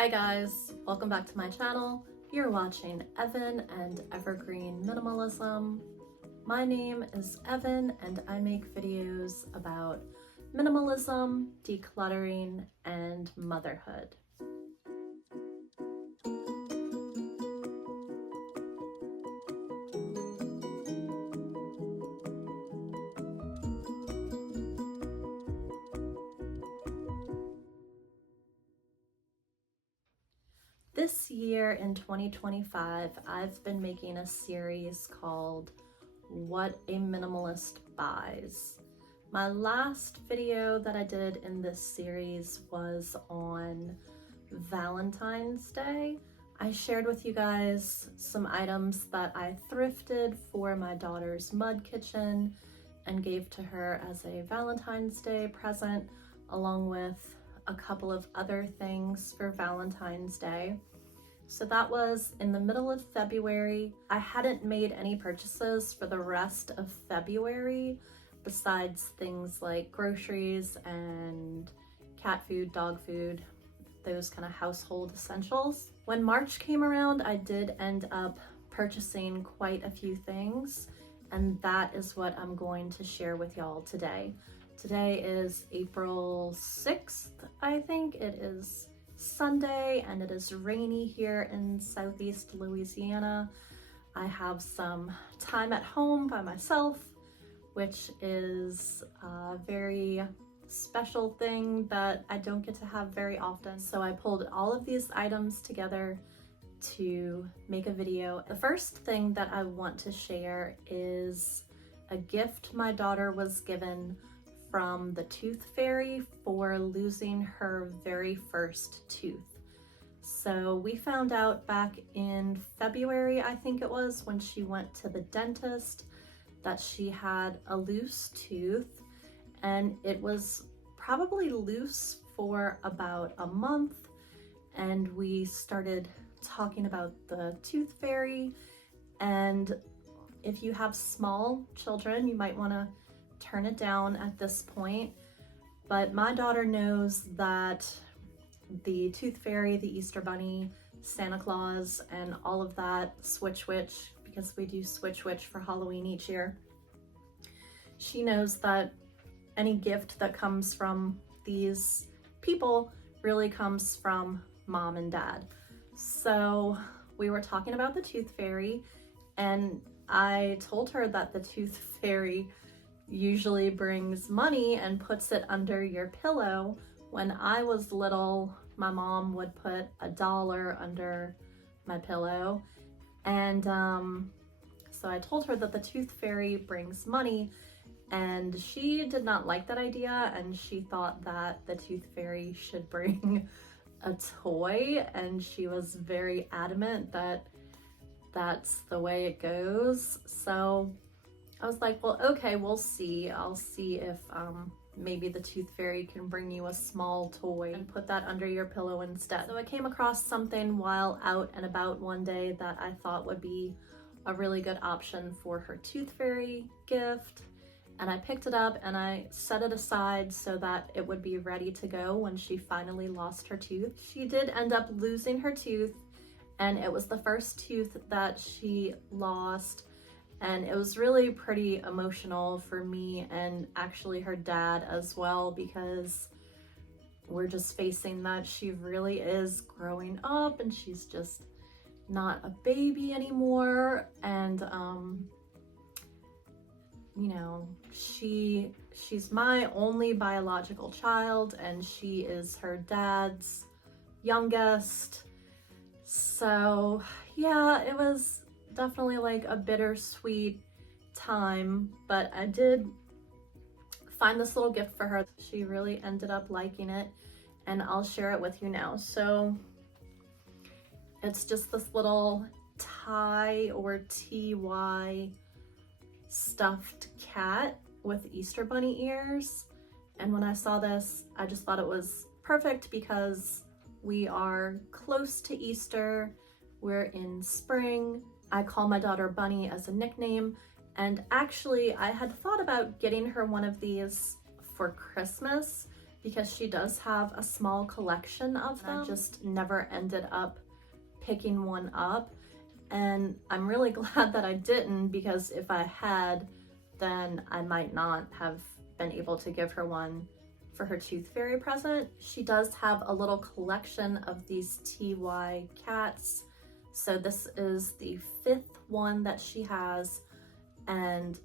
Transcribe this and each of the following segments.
Hi guys, welcome back to my channel. You're watching Evan and Evergreen Minimalism. My name is Evan and I make videos about minimalism, decluttering, and motherhood. This year in 2025, I've been making a series called What a Minimalist Buys. My last video that I did in this series was on Valentine's Day. I shared with you guys some items that I thrifted for my daughter's mud kitchen and gave to her as a Valentine's Day present, along with a couple of other things for Valentine's Day. So that was in the middle of February. I hadn't made any purchases for the rest of February besides things like groceries and cat food, dog food, those kind of household essentials. When March came around, I did end up purchasing quite a few things, and that is what I'm going to share with y'all today. Today is April 6th, I think. It is Sunday and it is rainy here in Southeast Louisiana. I have some time at home by myself, which is a very special thing that I don't get to have very often. So I pulled all of these items together to make a video. The first thing that I want to share is a gift my daughter was given from the tooth fairy for losing her very first tooth. So we found out back in February, I think it was, when she went to the dentist, that she had a loose tooth, and it was probably loose for about a month. And we started talking about the tooth fairy, and if you have small children, you might want to turn it down at this point. But my daughter knows that the tooth fairy, the Easter bunny, Santa Claus, and all of that, Switch Witch, because we do Switch Witch for Halloween each year. She knows that any gift that comes from these people really comes from mom and dad. So we were talking about the tooth fairy, and I told her that the tooth fairy usually brings money and puts it under your pillow. When I was little, my mom would put $1 under my pillow. And so I told her that the tooth fairy brings money, and she did not like that idea, and she thought that the tooth fairy should bring a toy, and she was very adamant that that's the way it goes. So I was like, well, okay, we'll see. I'll see if maybe the tooth fairy can bring you a small toy and put that under your pillow instead. So I came across something while out and about one day that I thought would be a really good option for her tooth fairy gift. And I picked it up and I set it aside so that it would be ready to go when she finally lost her tooth. She did end up losing her tooth, and it was the first tooth that she lost. And it was really pretty emotional for me and actually her dad as well, because we're just facing that she really is growing up and she's just not a baby anymore. And you know, she's my only biological child, and she is her dad's youngest. So yeah, it was definitely like a bittersweet time, but I did find this little gift for her. She really ended up liking it, and I'll share it with you now. So it's just this little Ty or TY stuffed cat with Easter bunny ears. And when I saw this, I just thought it was perfect because we are close to Easter. We're in spring. I call my daughter Bunny as a nickname, and actually I had thought about getting her one of these for Christmas, because she does have a small collection of them. I just never ended up picking one up, and I'm really glad that I didn't, because if I had, then I might not have been able to give her one for her tooth fairy present. She does have a little collection of these TY cats. So this is the 5th one that she has, and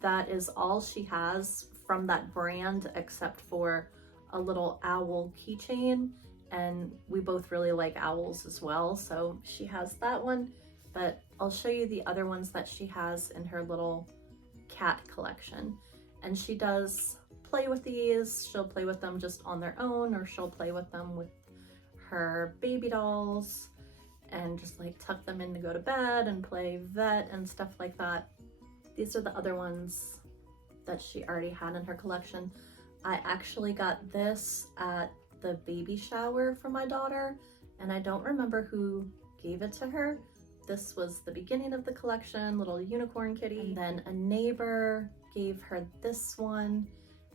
that is all she has from that brand, except for a little owl keychain, and we both really like owls as well, so she has that one. But I'll show you the other ones that she has in her little cat collection. And she does play with these. She'll play with them just on their own, or she'll play with them with her baby dolls and just like tuck them in to go to bed and play vet and stuff like that. These are the other ones that she already had in her collection. I actually got this at the baby shower for my daughter, and I don't remember who gave it to her. This was the beginning of the collection, little unicorn kitty. And then a neighbor gave her this one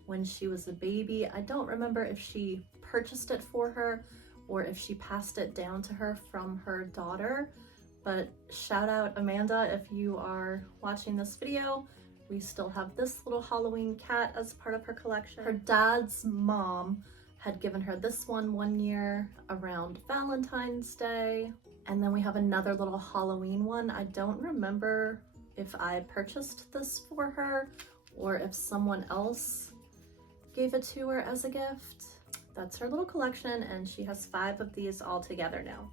when she was a baby. I don't remember if she purchased it for her or if she passed it down to her from her daughter, but shout out Amanda if you are watching this video. We still have this little Halloween cat as part of her collection. Her dad's mom had given her this one year around Valentine's Day. And then we have another little Halloween one. I don't remember if I purchased this for her or if someone else gave it to her as a gift. That's her little collection, and she has 5 of these all together now.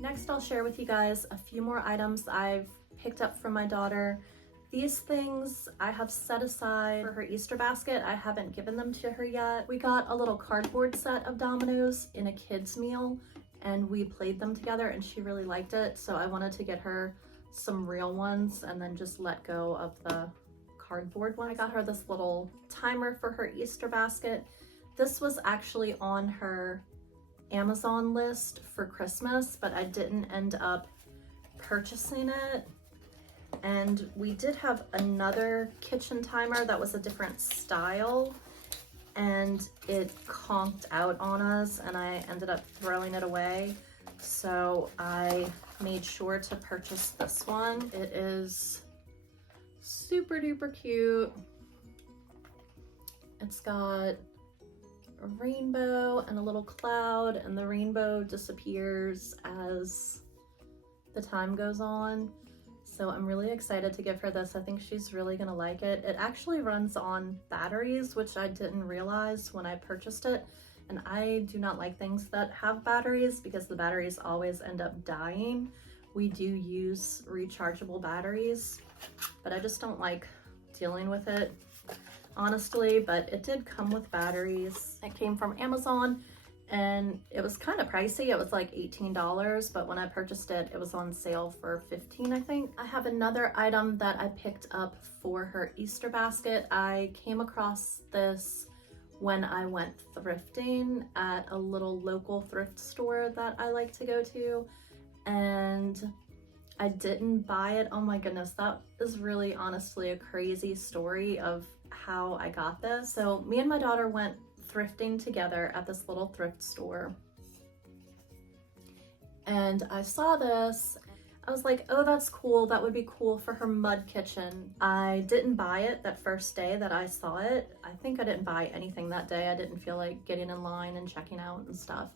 Next, I'll share with you guys a few more items I've picked up from my daughter. These things I have set aside for her Easter basket. I haven't given them to her yet. We got a little cardboard set of dominoes in a kid's meal, and we played them together, and she really liked it. So I wanted to get her some real ones and then just let go of the cardboard one. I got her this little timer for her Easter basket. This was actually on her Amazon list for Christmas, but I didn't end up purchasing it. And we did have another kitchen timer that was a different style, and it conked out on us and I ended up throwing it away. So I made sure to purchase this one. It is super duper cute. It's got a rainbow and a little cloud, and the rainbow disappears as the time goes on. So I'm really excited to give her this. I think she's really gonna like it. It actually runs on batteries, which I didn't realize when I purchased it. And I do not like things that have batteries because the batteries always end up dying. We do use rechargeable batteries, but I just don't like dealing with it, honestly. But it did come with batteries. It came from Amazon, and it was kind of pricey. It was like $18, but when I purchased it, it was on sale for $15, I think. I have another item that I picked up for her Easter basket. I came across this when I went thrifting at a little local thrift store that I like to go to, and I didn't buy it. Oh my goodness, that is really honestly a crazy story of how I got this. So me and my daughter went thrifting together at this little thrift store, and I saw this. I was like, oh, that's cool. That would be cool for her mud kitchen. I didn't buy it that first day that I saw it. I think I didn't buy anything that day. I didn't feel like getting in line and checking out and stuff.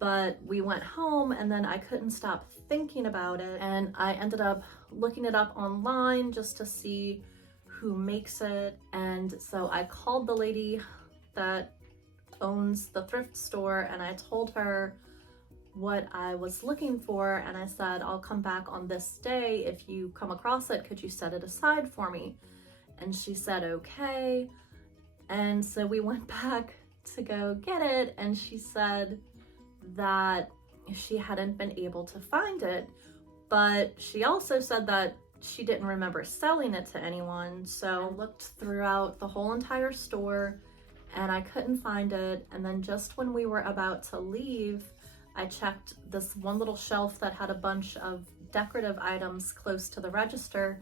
But we went home, and then I couldn't stop thinking about it, and I ended up looking it up online just to see who makes it. And so I called the lady that owns the thrift store, and I told her what I was looking for, and I said, I'll come back on this day. If you come across it, could you set it aside for me? And she said, okay. And so we went back to go get it, and she said that she hadn't been able to find it, but she also said that she didn't remember selling it to anyone. So I looked throughout the whole entire store and I couldn't find it. And then just when we were about to leave, I checked this one little shelf that had a bunch of decorative items close to the register,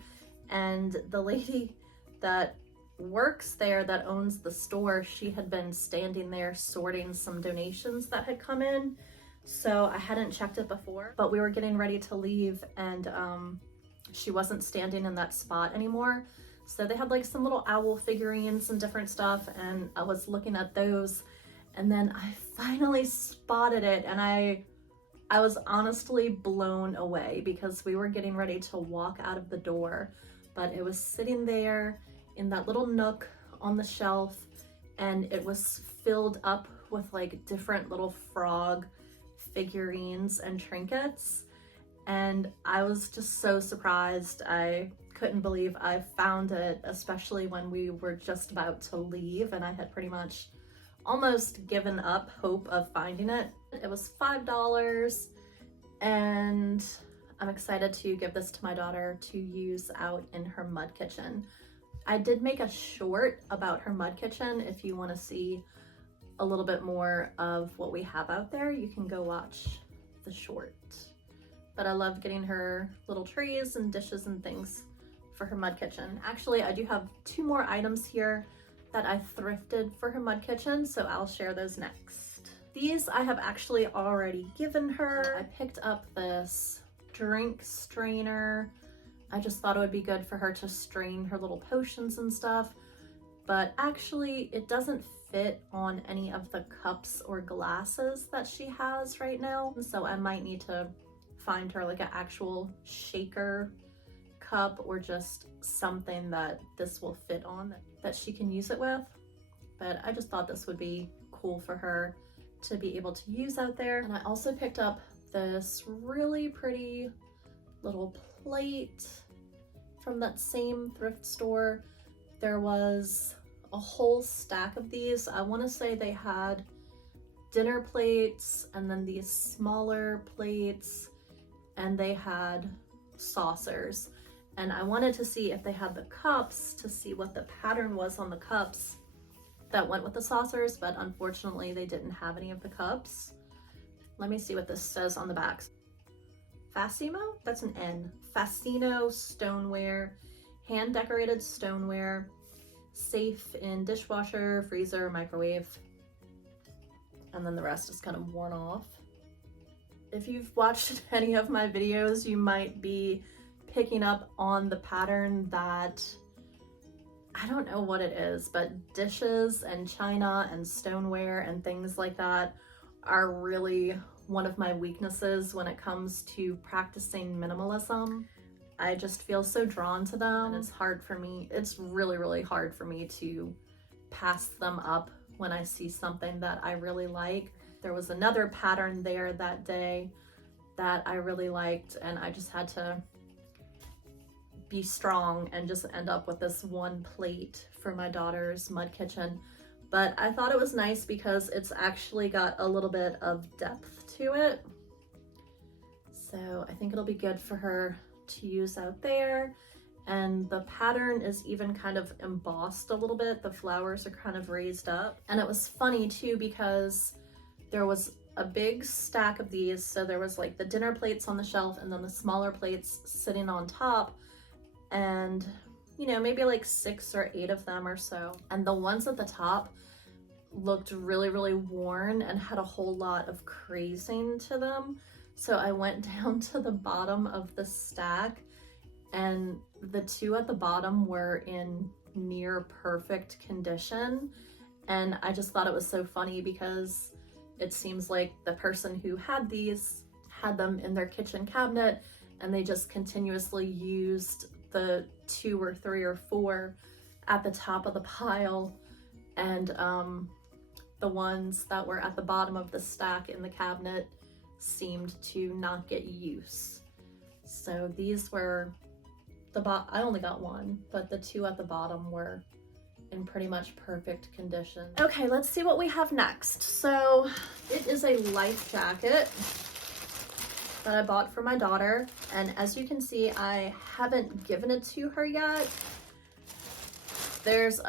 and the lady that works there, that owns the store, she had been standing there sorting some donations that had come in. So I hadn't checked it before, but we were getting ready to leave, and she wasn't standing in that spot anymore. So they had like some little owl figurines and different stuff, and I was looking at those, and then I finally spotted it, and I was honestly blown away because we were getting ready to walk out of the door, but it was sitting there in that little nook on the shelf, and it was filled up with like different little frog figurines and trinkets. And I was just so surprised. I couldn't believe I found it, especially when we were just about to leave and I had pretty much almost given up hope of finding it. It was $5, and I'm excited to give this to my daughter to use out in her mud kitchen. I did make a short about her mud kitchen. If you want to see a little bit more of what we have out there, you can go watch the short. But I loved getting her little trays and dishes and things for her mud kitchen. Actually, I do have 2 more items here that I thrifted for her mud kitchen, so I'll share those next. These I have actually already given her. I picked up this drink strainer. I just thought it would be good for her to strain her little potions and stuff, but actually it doesn't fit on any of the cups or glasses that she has right now, so I might need to find her like an actual shaker cup or just something that this will fit on that she can use it with. But I just thought this would be cool for her to be able to use out there. And I also picked up this really pretty little plate from that same thrift store. There was a whole stack of these. I want to say they had dinner plates and then these smaller plates, and they had saucers. And I wanted to see if they had the cups to see what the pattern was on the cups that went with the saucers, but unfortunately they didn't have any of the cups. Let me see what this says on the back. Fascino? That's an N. Fascino stoneware, hand decorated stoneware, safe in dishwasher, freezer, microwave. And then the rest is kind of worn off. If you've watched any of my videos, you might be picking up on the pattern that, I don't know what it is, but dishes and china and stoneware and things like that are really one of my weaknesses when it comes to practicing minimalism. I just feel so drawn to them, and it's hard for me. It's really, really hard for me to pass them up when I see something that I really like. There was another pattern there that day that I really liked, and I just had to be strong and just end up with this one plate for my daughter's mud kitchen. But I thought it was nice because it's actually got a little bit of depth to it. So I think it'll be good for her to use out there. And the pattern is even kind of embossed a little bit. The flowers are kind of raised up. And it was funny too because there was a big stack of these. So there was like the dinner plates on the shelf and then the smaller plates sitting on top. And you know, maybe like 6 or 8 of them or so. And the ones at the top looked really, really worn and had a whole lot of crazing to them. So I went down to the bottom of the stack, and the 2 at the bottom were in near perfect condition. And I just thought it was so funny because it seems like the person who had these had them in their kitchen cabinet, and they just continuously used the 2 or 3 or 4 at the top of the pile, and the ones that were at the bottom of the stack in the cabinet seemed to not get use. So these were I only got 1, but the 2 at the bottom were in pretty much perfect condition. Okay, let's see what we have next. So it is a life jacket that I bought for my daughter, and as you can see, I haven't given it to her yet. There's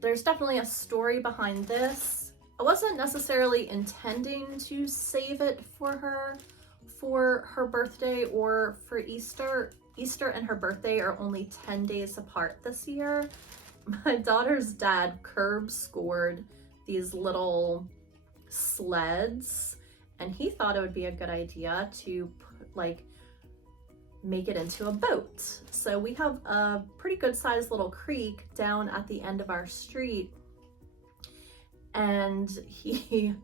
definitely a story behind this. I wasn't necessarily intending to save it for her birthday or for Easter. Easter and her birthday are only 10 days apart this year, my daughter's dad curb scored these little sleds, and he thought it would be a good idea to make it into a boat. So we have a pretty good sized little creek down at the end of our street, and he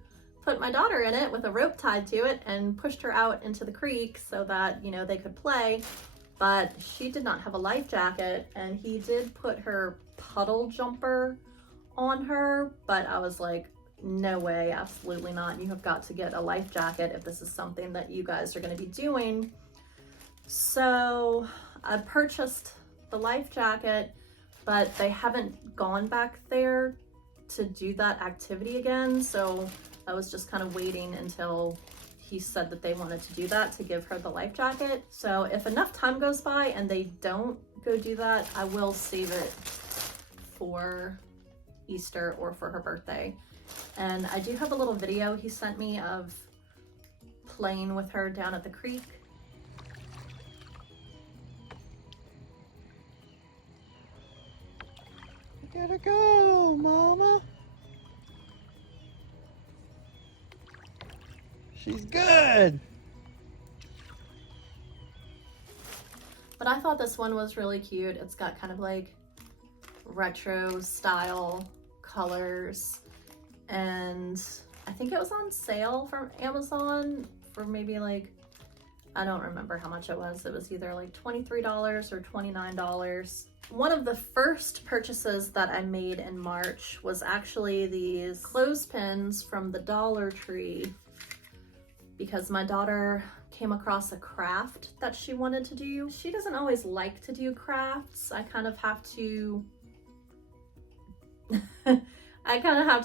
put my daughter in it with a rope tied to it and pushed her out into the creek so that, you know, they could play. But she did not have a life jacket, and he did put her puddle jumper on her, but I was like, no way, absolutely not. You have got to get a life jacket if this is something that you guys are going to be doing. So I purchased the life jacket, but they haven't gone back there to do that activity again. So I was just kind of waiting until he said that they wanted to do that to give her the life jacket. So if enough time goes by and they don't go do that, I will save it for Easter or for her birthday. And I do have a little video he sent me of playing with her down at the creek. You gotta go, Mama. She's good. But I thought this one was really cute. It's got kind of like retro style colors, and I think it was on sale from Amazon for maybe like, I don't remember how much it was. It was either like $23 or $29. One of the first purchases that I made in March was actually these clothespins from the Dollar Tree, because my daughter came across a craft that she wanted to do. She doesn't always like to do crafts. I kind of have to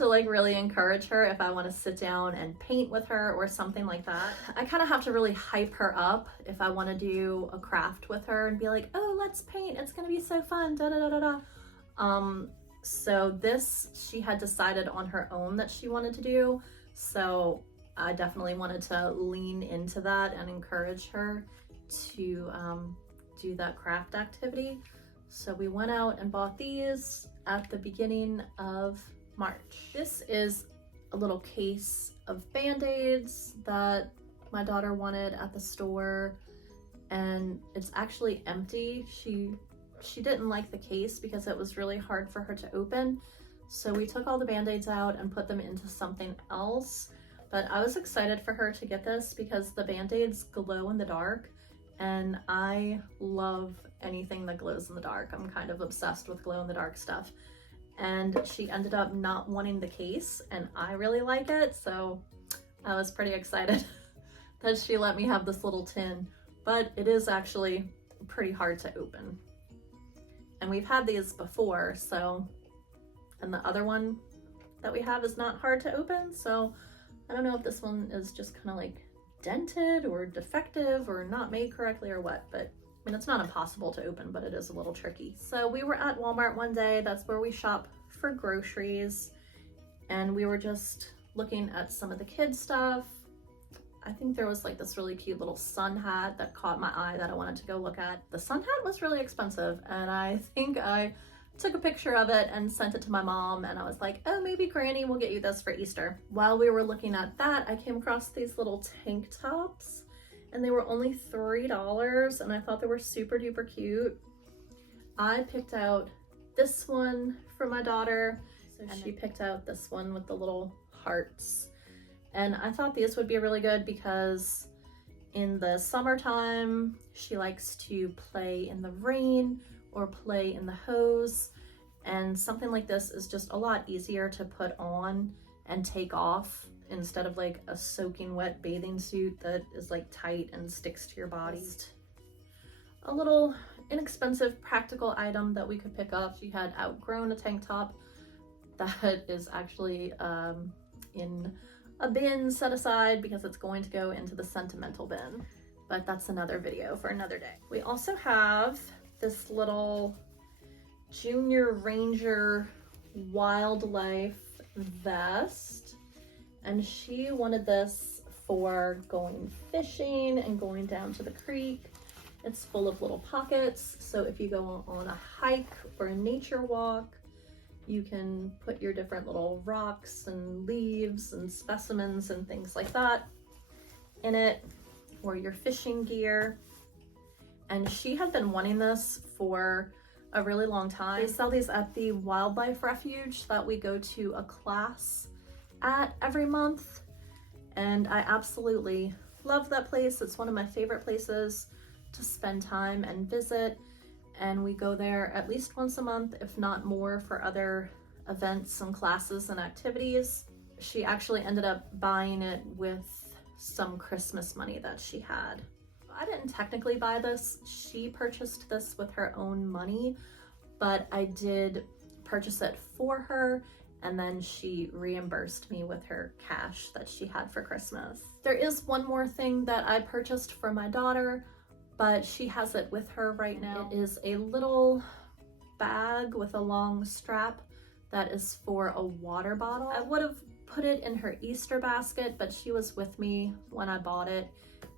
like really encourage her if I want to sit down and paint with her or something like that. I kind of have to really hype her up if I want to do a craft with her and be like, oh, let's paint, it's gonna be so fun, da da da da da. So this, she had decided on her own that she wanted to do, so I definitely wanted to lean into that and encourage her to do that craft activity. So we went out and bought these at the beginning of March. This is a little case of Band-Aids that my daughter wanted at the store, and it's actually empty. She didn't like the case because it was really hard for her to open. So we took all the Band-Aids out and put them into something else. But I was excited for her to get this because the Band-Aids glow in the dark, and I love anything that glows in the dark. I'm kind of obsessed with glow in the dark stuff. And she ended up not wanting the case, and I really like it, so I was pretty excited that she let me have this little tin. But it is actually pretty hard to open. And we've had these before, so, and the other one that we have is not hard to open, so I don't know if this one is just kind of like dented or defective or not made correctly or what, but I mean, it's not impossible to open, but it is a little tricky. So we were at Walmart one day, that's where we shop for groceries, and we were just looking at some of the kids stuff. I think there was like this really cute little sun hat that caught my eye that I wanted to go look at. The sun hat was really expensive, and I think I took a picture of it and sent it to my mom, and I was like, oh, maybe Granny will get you this for Easter. While we were looking at that, I came across these little tank tops, and they were only $3, and I thought they were super duper cute. I picked out this one for my daughter, so she picked out this one with the little hearts. And I thought these would be really good because in the summertime, she likes to play in the rain or play in the hose, and something like this is just a lot easier to put on and take off instead of like a soaking wet bathing suit that is like tight and sticks to your body. A little inexpensive practical item that we could pick up. She had outgrown a tank top that is actually in a bin set aside because it's going to go into the sentimental bin, but that's another video for another day. We also have this little Junior Ranger wildlife vest, and she wanted this for going fishing and going down to the creek. It's full of little pockets, so if you go on a hike or a nature walk, You can put your different little rocks and leaves and specimens and things like that in it, or your fishing gear. And she had been wanting this for a really long time. They sell these at the wildlife refuge that we go to a class at every month, and I absolutely love that place. It's one of my favorite places to spend time and visit, and we go there at least once a month, if not more, for other events and classes and activities. She actually ended up buying it with some Christmas money that she had. I didn't technically buy this. She purchased this with her own money, but I did purchase it for her, and then she reimbursed me with her cash that she had for Christmas. There is one more thing that I purchased for my daughter, but she has it with her right now. It is a little bag with a long strap that is for a water bottle. I would have put it in her Easter basket, but she was with me when I bought it,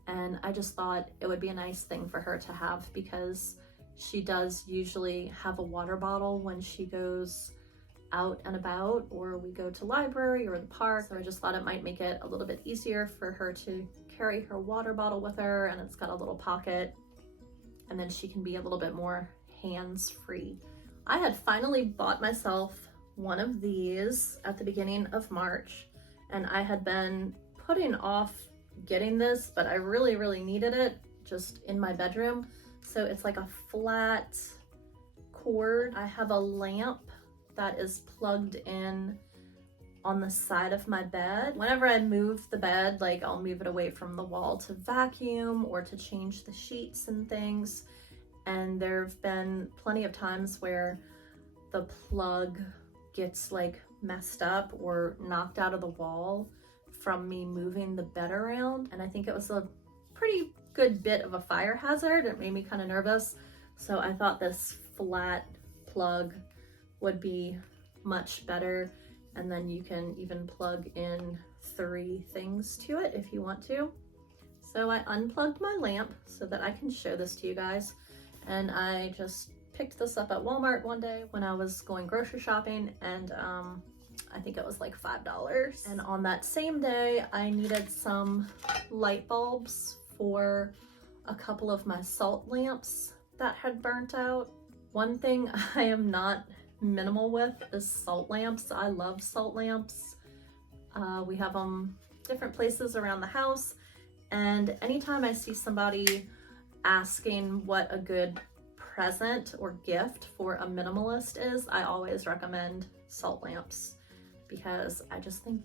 and I just thought it would be a nice thing for her to have, because she does usually have a water bottle when she goes out and about, or we go to library or the park. So I just thought it might make it a little bit easier for her to carry her water bottle with her, and it's got a little pocket, and then she can be a little bit more hands-free. I had finally bought myself one of these at the beginning of March, and I had been putting off getting this, but I really needed it just in my bedroom. So it's like a flat cord. I have a lamp that is plugged in on the side of my bed. Whenever I move the bed, like I'll move it away from the wall to vacuum or to change the sheets and things. And there've been plenty of times where the plug gets like messed up or knocked out of the wall from me moving the bed around. And I think it was a pretty good bit of a fire hazard. It made me kind of nervous. So I thought this flat plug would be much better. And then you can even plug in 3 things to it if you want to. So I unplugged my lamp so that I can show this to you guys. And I just picked this up at Walmart one day when I was going grocery shopping, and I think it was like $5. And on that same day, I needed some light bulbs for a couple of my salt lamps that had burnt out. One thing I am not minimal with is salt lamps. I love salt lamps. We have them different places around the house, and anytime I see somebody asking what a good present or gift for a minimalist is, I always recommend salt lamps, because I just think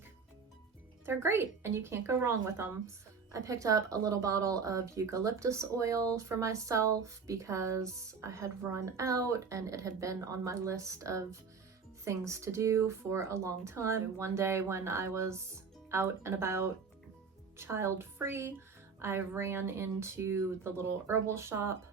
they're great and you can't go wrong with them. I picked up a little bottle of eucalyptus oil for myself because I had run out and it had been on my list of things to do for a long time. One day when I was out and about child-free, I ran into the little herbal shop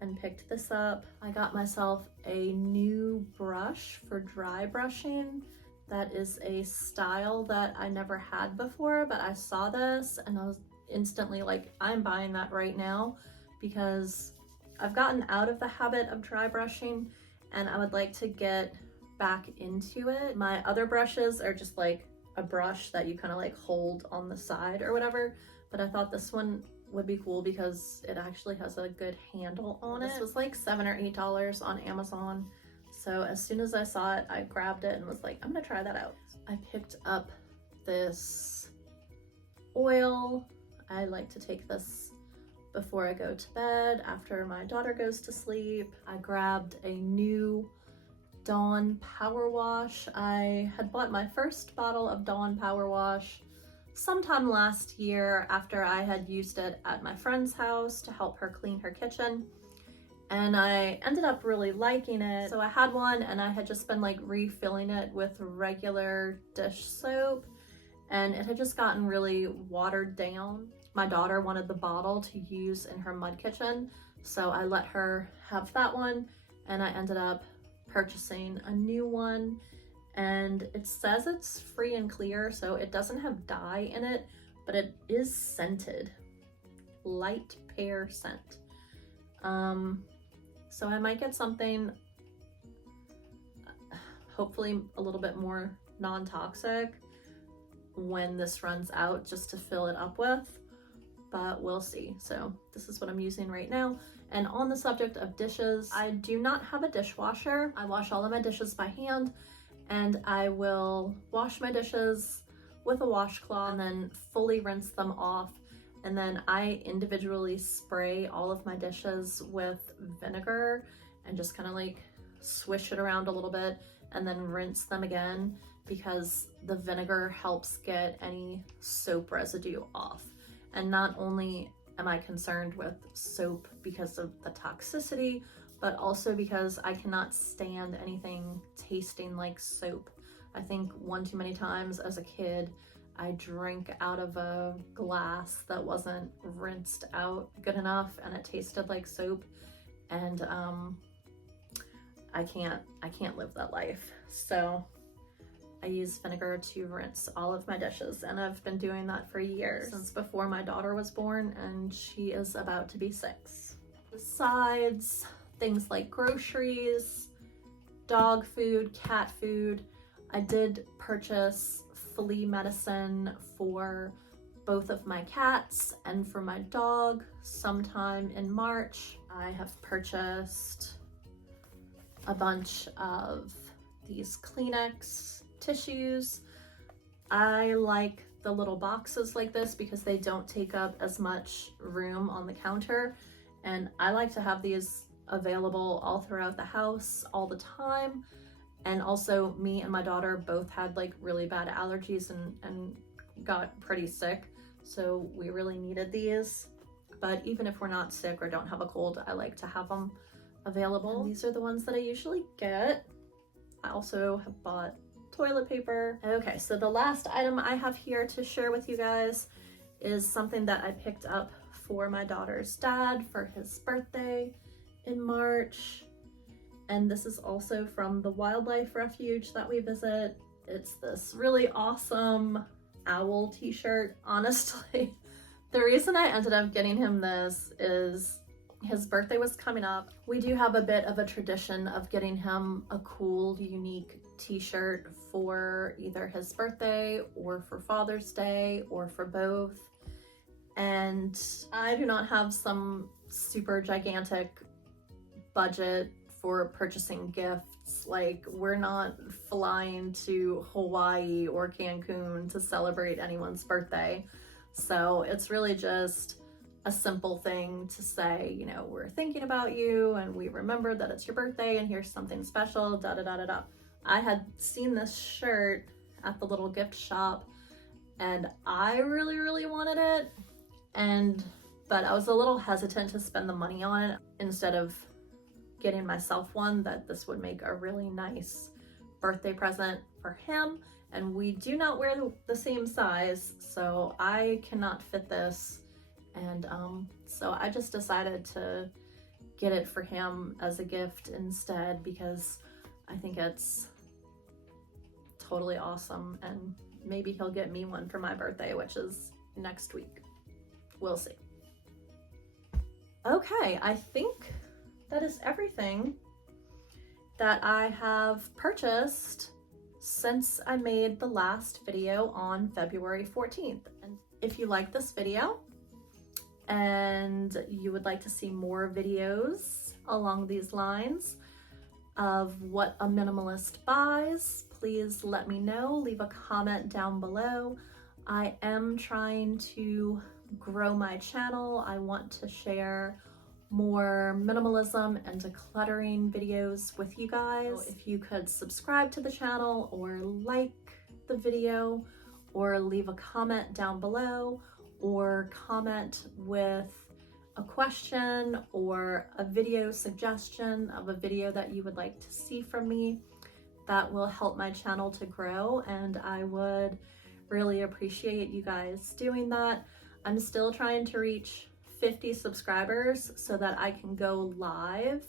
and picked this up. I got myself a new brush for dry brushing. That is a style that I never had before, but I saw this and I was instantly like, I'm buying that right now, because I've gotten out of the habit of dry brushing and I would like to get back into it. My other brushes are just like a brush that you kind of like hold on the side or whatever, but I thought this one would be cool because it actually has a good handle on it. This was like $7 or $8 on Amazon. So as soon as I saw it, I grabbed it and was like, I'm gonna try that out. I picked up this oil. I like to take this before I go to bed, after my daughter goes to sleep. I grabbed a new Dawn Power Wash. I had bought my first bottle of Dawn Power Wash sometime last year after I had used it at my friend's house to help her clean her kitchen. And I ended up really liking it. So I had one and I had just been like refilling it with regular dish soap, and it had just gotten really watered down. My daughter wanted the bottle to use in her mud kitchen, so I let her have that one, and I ended up purchasing a new one. And it says it's free and clear, so it doesn't have dye in it, but it is scented. Light pear scent. So I might get something, hopefully a little bit more non-toxic when this runs out, just to fill it up with, but we'll see. So this is what I'm using right now. And on the subject of dishes, I do not have a dishwasher. I wash all of my dishes by hand, and I will wash my dishes with a washcloth and then fully rinse them off. And then I individually spray all of my dishes with vinegar and just kind of like swish it around a little bit and then rinse them again, because the vinegar helps get any soap residue off. And not only am I concerned with soap because of the toxicity, but also because I cannot stand anything tasting like soap. I think one too many times as a kid, I drank out of a glass that wasn't rinsed out good enough and it tasted like soap, and I can't live that life. So I use vinegar to rinse all of my dishes, and I've been doing that for years, since before my daughter was born, and she is about to be 6. Besides things like groceries, dog food, cat food, I did purchase flea medicine for both of my cats and for my dog sometime in March. I have purchased a bunch of these Kleenex tissues. I like the little boxes like this because they don't take up as much room on the counter, and I like to have these available all throughout the house all the time. And also, me and my daughter both had like really bad allergies and got pretty sick, so we really needed these. But even if we're not sick or don't have a cold, I like to have them available. And these are the ones that I usually get. I also have bought toilet paper. Okay, so the last item I have here to share with you guys is something that I picked up for my daughter's dad for his birthday in March. And this is also from the wildlife refuge that we visit. It's this really awesome owl t-shirt. Honestly, the reason I ended up getting him this is his birthday was coming up. We do have a bit of a tradition of getting him a cool, unique t-shirt for either his birthday or for Father's Day or for both. And I do not have some super gigantic budget for purchasing gifts. Like, we're not flying to Hawaii or Cancun to celebrate anyone's birthday. So it's really just a simple thing to say, you know, we're thinking about you and we remember that it's your birthday and here's something special, da da da da da. I had seen this shirt at the little gift shop and I really, really wanted it. But I was a little hesitant to spend the money on it. Instead of getting myself one, that this would make a really nice birthday present for him. And we do not wear the same size, so I cannot fit this. And so I just decided to get it for him as a gift instead, because I think it's totally awesome, and maybe he'll get me one for my birthday, which is next week. We'll see. Okay, I think that is everything that I have purchased since I made the last video on February 14th. And if you like this video and you would like to see more videos along these lines of what a minimalist buys, please let me know. Leave a comment down below. I am trying to grow my channel. I want to share more minimalism and decluttering videos with you guys. So if you could subscribe to the channel or like the video or leave a comment down below or comment with a question or a video suggestion of a video that you would like to see from me, that will help my channel to grow, and I would really appreciate you guys doing that. I'm still trying to reach 50 subscribers so that I can go live,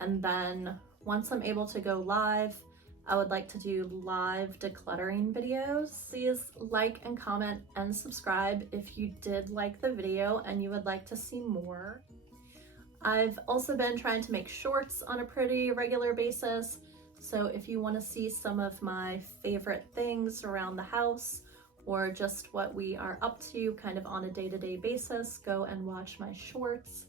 and then once I'm able to go live, I would like to do live decluttering videos. Please like and comment and subscribe if you did like the video and you would like to see more. I've also been trying to make shorts on a pretty regular basis, So if you want to see some of my favorite things around the house or just what we are up to kind of on a day-to-day basis, go and watch my shorts.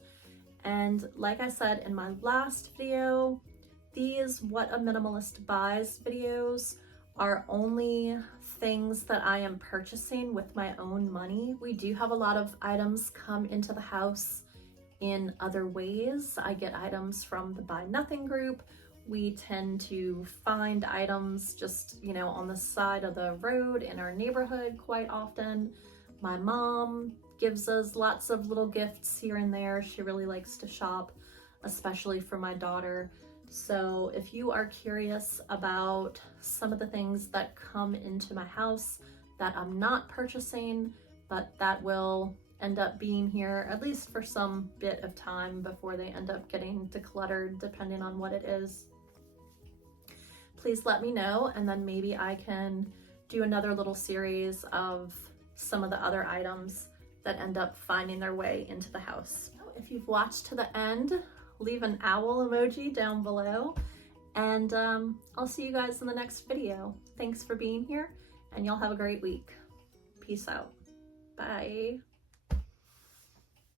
And like I said in my last video, these What a Minimalist Buys videos are only things that I am purchasing with my own money. We do have a lot of items come into the house in other ways. I get items from the Buy Nothing group. We tend to find items just, you know, on the side of the road in our neighborhood quite often. My mom gives us lots of little gifts here and there. She really likes to shop, especially for my daughter. So if you are curious about some of the things that come into my house that I'm not purchasing, but that will end up being here at least for some bit of time before they end up getting decluttered, depending on what it is, please let me know, and then maybe I can do another little series of some of the other items that end up finding their way into the house. If you've watched to the end, leave an owl emoji down below, and I'll see you guys in the next video. Thanks for being here, and y'all have a great week. Peace out. Bye.